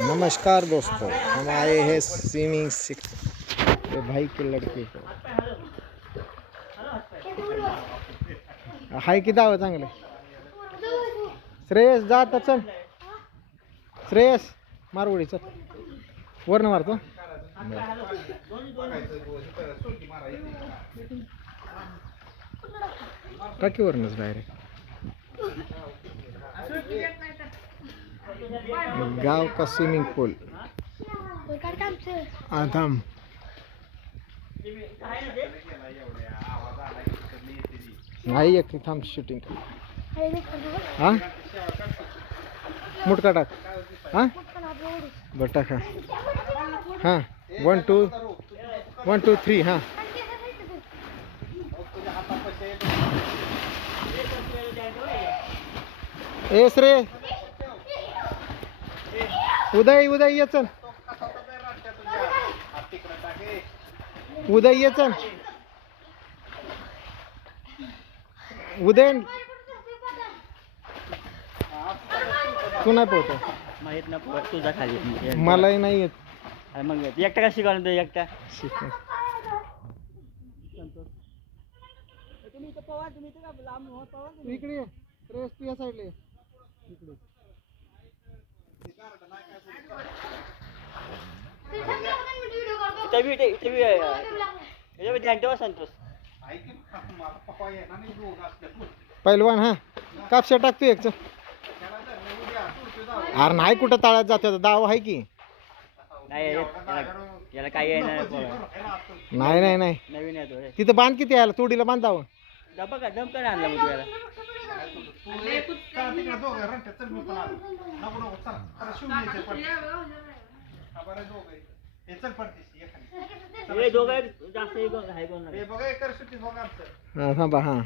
नमस्कार दोस्तों, हम आए हैं स्विमिंग सीख भाई के लड़के को। हाय किती आवाज चांगले श्रेयस जात चल श्रेयस मार उडी चल वर न मारतो टाकी वरनच डायरेक्ट गांव का स्विमिंग पूल आदम नाही एक थांब शूटिंग हाँ मुटका टाक हाँ बरं टाका हाँ 1 2 1 2 3 हाँ ए श्रे उदय उदय ये चल उदय ये चल उदय तू नाही पोहतो माहित ना तुझा खाली मलाही नाही येत मग एकटा का शिकवलं ते एकटा शिक इकडे ये श्रेयस तू या साईडला ये इकडे संतोष पहिलवान हा कापशा टाकतो एक अरे नाही कुठं ताळ्यात जातो दाव आहे की नाही याला काही आहे नाही नाही नाही नवीन येतो तिथं बांध किती यायला तोडीला बांधावं डबा का डम का आणला मग याला हा थांबा हा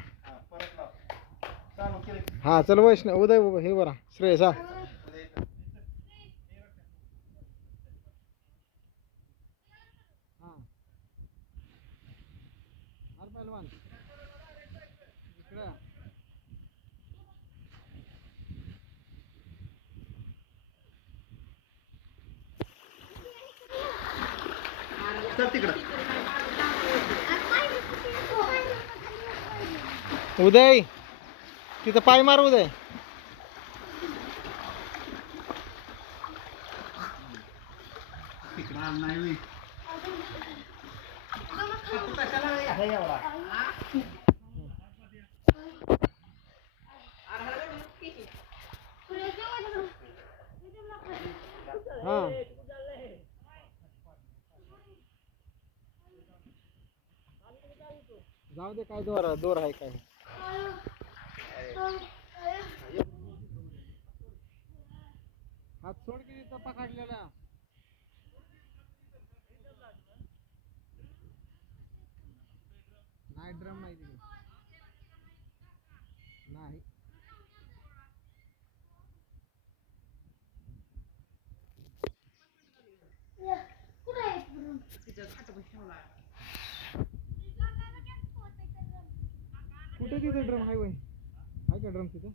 हा चल वैष्णव उदय हे बरा श्रेयस हा पहिलवान उदय तिथं पाय मार उदय हा जाऊ दे काय दोर आहे काय हात सोड की तपा काढलेला नाही ड्रम नाही तिथे नाही कुठे तिथे ड्रम आहे वय आहे का ड्रम तिथे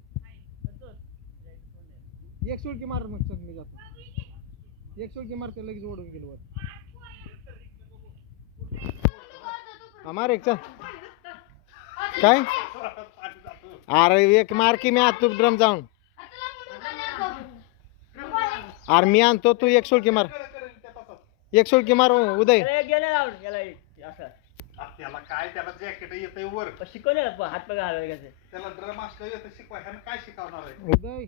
एक सोडकी मार मग चल मी जातो एक सोडकी मारते लगेच ओढून गेलो वर मार एक चल काय अरे एक मार की मी तू ड्रम जाऊन अरे मी आणतो तू एक सोडकी मार एक सोडकी मार उदय त्याला काय त्याला जॅकेट येतंय वर शिकवलं हात पगा त्याला ड्रम असलं येतं शिकवाय काय शिकवणार आहे उदय